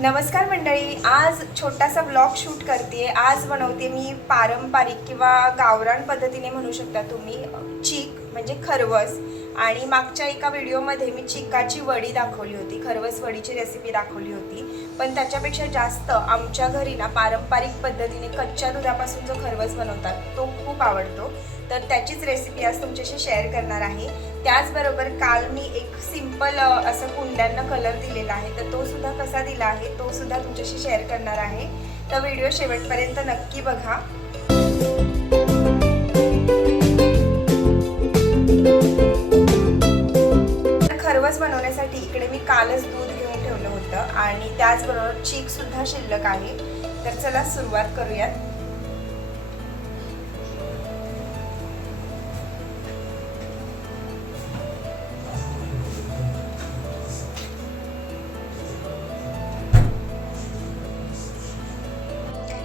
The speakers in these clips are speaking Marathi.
नमस्कार मंडळी आज छोटासा ब्लॉग शूट करते आज बनवते मी पारंपरिक किंवा गावरान पद्धतीने म्हणू शकता तुम्ही चीक म्हणजे खरवस. आणि मागच्या एका व्हिडिओमध्ये मी चिकाची वडी दाखवली होती खरवस वडीची रेसिपी दाखवली होती. पण त्याच्यापेक्षा जास्त आमच्या घरी ना पारंपरिक पद्धतीने कच्च्या दुधापासून जो खरवस बनवतात तो खूप आवडतो. तर त्याचीच रेसिपी आज तुमच्याशी शेअर करणार आहे. त्याचबरोबर काल मी एक सिंपल असं कुंड्यांना कलर दिलेला आहे. तर तो सुद्धा कसा दिला आहे तो सुद्धा तुमच्याशी शेअर करणार आहे. तर व्हिडिओ शेवटपर्यंत नक्की बघा. आणि त्याचबरोबर चीक सुद्धा शिल्लक आहे. तर चला सुरुवात करूयात.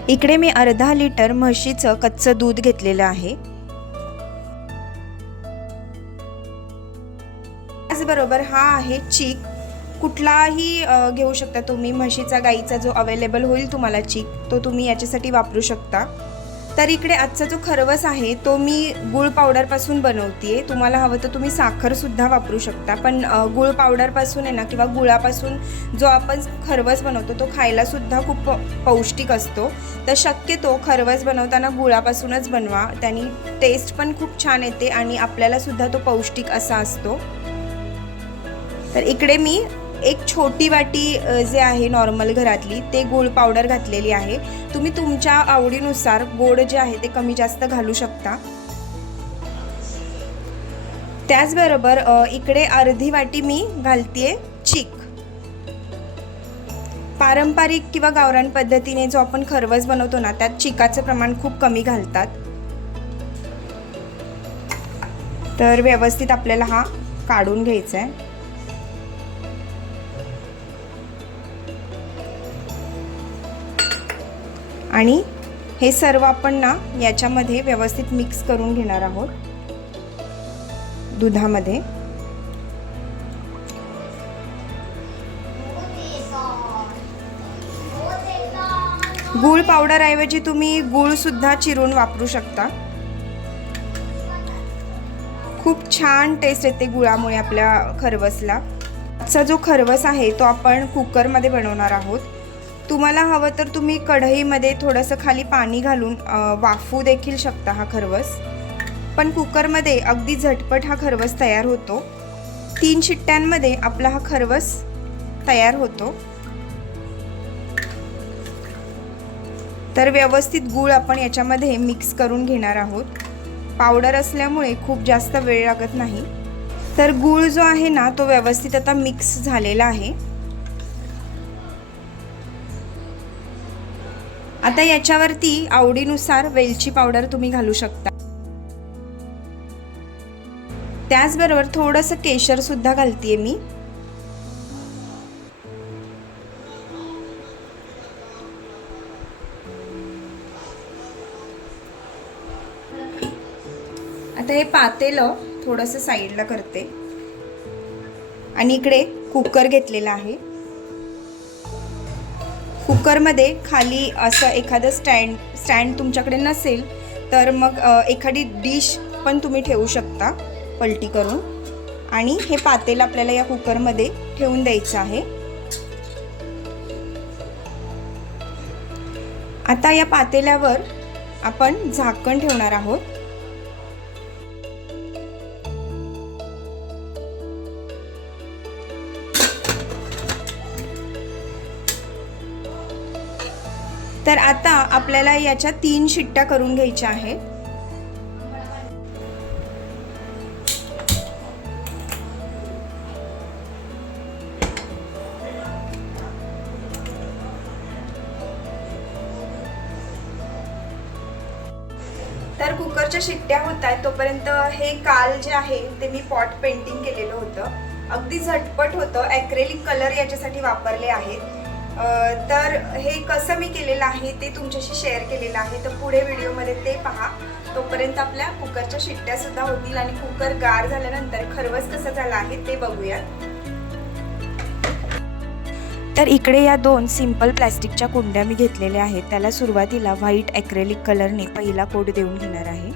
इकडे मी अर्धा लिटर म्हशीचं कच्चं दूध घेतलेलं आहे. त्याचबरोबर हा आहे चीक. कुठलाही घेऊ शकता तुम्ही. म्हशीचा गाईचा जो अवेलेबल होईल तुम्हाला चीक तो तुम्ही याच्यासाठी वापरू शकता. तर इकडे आजचा जो खरवस आहे तो मी गुळ पावडरपासून बनवते तुम्हाला हवं तर तुम्ही साखरसुद्धा वापरू शकता. पण गुळ पावडरपासून आहे ना किंवा गुळापासून जो आपण खरवस बनवतो तो खायलासुद्धा खूप पौष्टिक असतो. तर शक्यतो खरवस बनवताना गुळापासूनच बनवा. त्याने टेस्ट पण खूप छान येते आणि आपल्यालासुद्धा तो पौष्टिक असा असतो. तर इकडे मी एक छोटी वाटी जे आहे नॉर्मल घरातली ते गोड पावडर घातलेली आहे. तुम्ही तुमच्या आवडीनुसार गोड जे आहे ते कमी जास्त घालू शकता. त्याचबरोबर इकडे अर्धी वाटी मी घालतीये चीक. पारंपरिक किंवा गावरान पद्धतीने जो आपण खरवस बनवतो ना त्यात चिकाचं प्रमाण खूप कमी घालतात. तर व्यवस्थित आपल्याला हा काढून घ्यायचा आहे आणि हे सर्व आपण ना याच्यामध्ये व्यवस्थित मिक्स करून घेणार आहोत. दुधामध्ये. गूळ पावडर ऐवजी तुम्ही गूळसुद्धा चिरून वापरू शकता. खूप छान टेस्ट येते गुळामुळे आपल्या खरवसला. आजचा जो खरवस आहे तो आपण कुकरमध्ये बनवणार आहोत. तुम्हाला हवं तर तुम्ही कढईमध्ये थोडंसं खाली पाणी घालून वाफू देखील शकता हा खरवस. पण कुकरमध्ये अगदी झटपट हा खरवस तयार होतो. तीन शिट्ट्यांमध्ये आपला हा खरवस तयार होतो. तर व्यवस्थित गूळ आपण याच्यामध्ये मिक्स करून घेणार आहोत. पावडर असल्यामुळे खूप जास्त वेळ लागत नाही. तर गूळ जो आहे ना तो व्यवस्थित आता मिक्स झालेला आहे. आता याच्यावरती आवडीनुसार वेलची पावडर तुम्ही घालू शकता. त्याचबरोबर थोडंसं केशर सुद्धा घालतीये मी. आता हे पातेलं थोडंसं साईडला करते. आणि इकडे कुकर घेतलेला आहे. कुकरमध्ये खाली असं एखादं स्टँड स्टँड तुमच्याकडे नसेल तर मग एखादी डिश पण तुम्ही ठेवू शकता पलटी करून. आणि हे पातेल आपल्याला या कुकरमध्ये ठेवून द्यायचं आहे. आता या पातेल्यावर आपण झाकण ठेवणार आहोत. तर आता आपल्याला याच्या तीन शिट्ट्या करून घ्यायच्या आहे तर कुकरच्या शिट्ट्या होत आहेत तोपर्यंत हे काल जे आहे ते मी पॉट पेंटिंग केलेलं होतं. अगदी झटपट होतं ॲक्रेलिक कलर याच्यासाठी वापरले आहेत. तर हे कसं मी केलेलं आहे ते तुमच्याशी शेअर केलेलं आहे. तर पुढे व्हिडिओमध्ये ते पहा. तोपर्यंत आपल्या कुकरच्या शिट्ट्यासुद्धा होतील आणि कुकर गार झाल्यानंतर खरवस कसं झालं आहे ते बघूयात. तर इकडे या दोन सिंपल प्लॅस्टिकच्या कुंड्या मी घेतलेल्या आहेत. त्याला सुरुवातीला व्हाईट ॲक्रेलिक कलरने पहिला कोट देऊन घेणार आहे.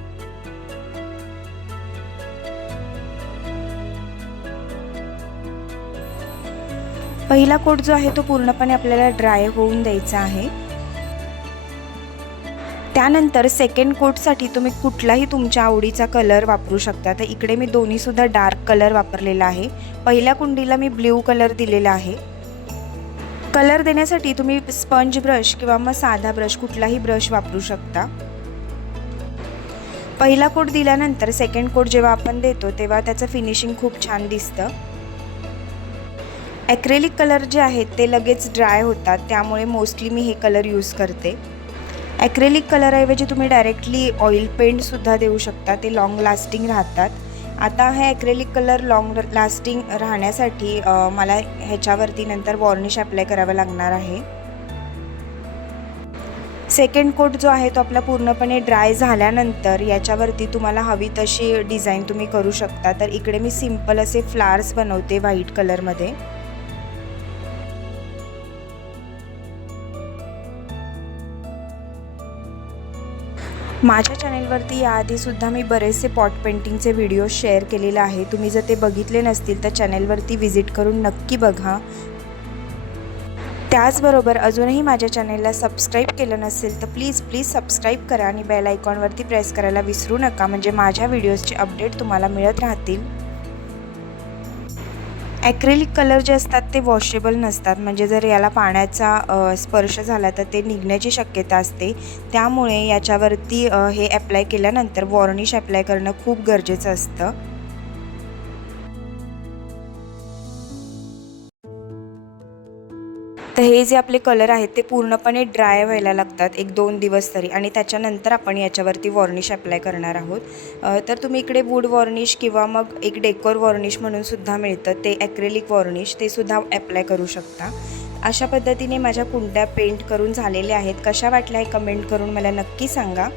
पहिला कोट जो आहे तो पूर्णपणे आपल्याला ड्राय होऊन द्यायचा आहे. त्यानंतर सेकंड कोटसाठी तुम्ही कुठलाही तुमच्या आवडीचा कलर वापरू शकता. तर इकडे मी दोन्हीसुद्धा डार्क कलर वापरलेला आहे. पहिल्या कुंडीला मी ब्ल्यू कलर दिलेला आहे. कलर देण्यासाठी तुम्ही स्पंज ब्रश किंवा मग साधा ब्रश कुठलाही ब्रश वापरू शकता. पहिला कोट दिल्यानंतर सेकंड कोट जेव्हा आपण देतो तेव्हा त्याचं फिनिशिंग खूप छान दिसतं. ॲक्रेलिक कलर जे आहेत ते लगेच ड्राय होतात त्यामुळे मोस्टली मी हे कलर यूज करते. ॲक्रेलिक कलरऐवजी तुम्ही डायरेक्टली ऑइल पेंटसुद्धा देऊ शकता ते लाँग लास्टिंग राहतात. आता हे ॲक्रेलिक कलर लाँग लास्टिंग राहण्यासाठी मला ह्याच्यावरती नंतर वॉर्निश अप्लाय करावं लागणार आहे. सेकंड कोट जो आहे तो आपला पूर्णपणे ड्राय झाल्यानंतर याच्यावरती तुम्हाला हवी तशी डिझाईन तुम्ही करू शकता. तर इकडे मी सिंपल असे फ्लावर्स बनवते व्हाईट कलरमध्ये माझ्या चॅनेलवरती याआधीसुद्धा मी बरेचसे पॉट पेंटिंगचे व्हिडिओ शेअर केलेले आहे. तुम्ही जर ते बघितले नसतील तर चॅनेलवरती व्हिजिट करून नक्की बघा. त्याचबरोबर अजूनही माझ्या चॅनेलला सबस्क्राईब केलं नसेल तर प्लीज प्लीज सबस्क्राईब करा आणि बेल आयकॉनवरती प्रेस करायला विसरू नका. म्हणजे माझ्या व्हिडिओजचे अपडेट तुम्हाला मिळत राहतील. ॲक्रेलिक कलर जे असतात ते वॉशेबल नसतात. म्हणजे जर याला पाण्याचा स्पर्श झाला तर ते निघण्याची शक्यता असते. त्यामुळे याच्यावरती हे अप्लाय केल्यानंतर वॉर्निश अप्लाय करणं खूप गरजेचं असतं. तर हे जे आपले कलर आहेत ते पूर्णपणे ड्राय व्हायला लागतात एक दोन दिवस तरी. आणि त्याच्यानंतर आपण याच्यावरती वॉर्निश अप्लाय करणार आहोत. तर तुम्ही इकडे वूड वॉर्निश किंवा मग एक डेकोर वॉर्निश म्हणून सुद्धा मिळतं. ते ॲक्रेलिक वॉर्निश ते सुद्धा अप्लाय करू शकता. अशा पद्धतीने माझ्या कुंड्या पेंट करून झालेल्या आहेत. कशा वाटल्या हे कमेंट करून मला नक्की सांगा.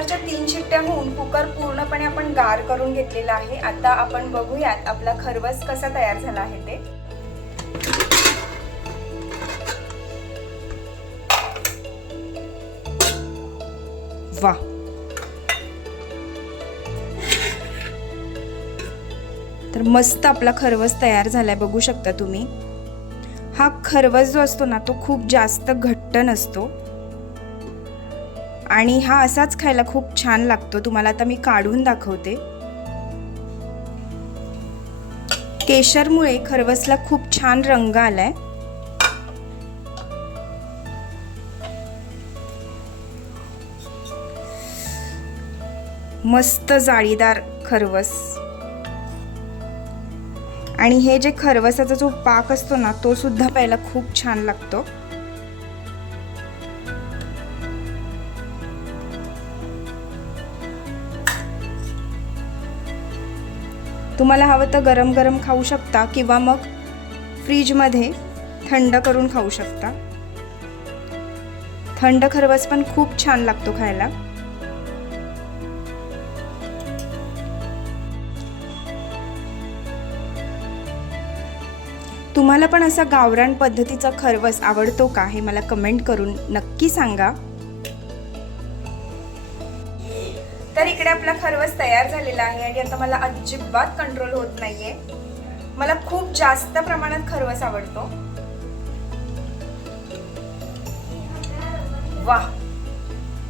कुकरच्या तीन शिट्ट्या होऊन कुकर पूर्णपणे आपण गार करून घेतलेला आहे. आता आपण बघूयात आपला खरवस कसा तयार झाला आहे ते. वा तर मस्त आपला खरवस तयार झालाय बघू शकता तुम्ही. हा खरवस जो असतो ना तो खूप जास्त घट्ट नसतो. आणि हा असाच खायला खूप छान लागतो. तुम्हाला आता मी काढून दाखवते. केशरमुळे खरवसला खूप छान रंग आलाय. मस्त जाळीदार खरवस. आणि हे जे खरवसाचा जो पाक असतो ना तो सुद्धा प्यायला खूप छान लागतो. तुम्हाला हवं तर गरम गरम खाऊ शकता किंवा मग फ्रीजमध्ये थंड करून खाऊ शकता. थंड खरवस पण खूप छान लागतो खायला. तुम्हाला पण असा गावरान पद्धतीचा खरवस आवडतो का हे मला कमेंट करून नक्की सांगा. तर इकडे आपला खरवस तयार झालेला आहे आणि आता मला अजिबात कंट्रोल होत नाहीये. मला खूप जास्त प्रमाणात खरवस आवडतो. वा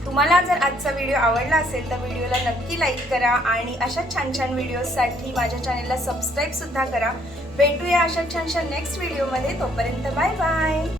तुम्हाला जर आजचा व्हिडिओ आवडला असेल तर व्हिडिओला नक्की लाईक करा आणि अशा छान छान व्हिडिओसाठी माझ्या चॅनेलला सबस्क्राईब सुद्धा करा. भेटूया अशा छानशा नेक्स्ट व्हिडिओमध्ये तोपर्यंत बाय बाय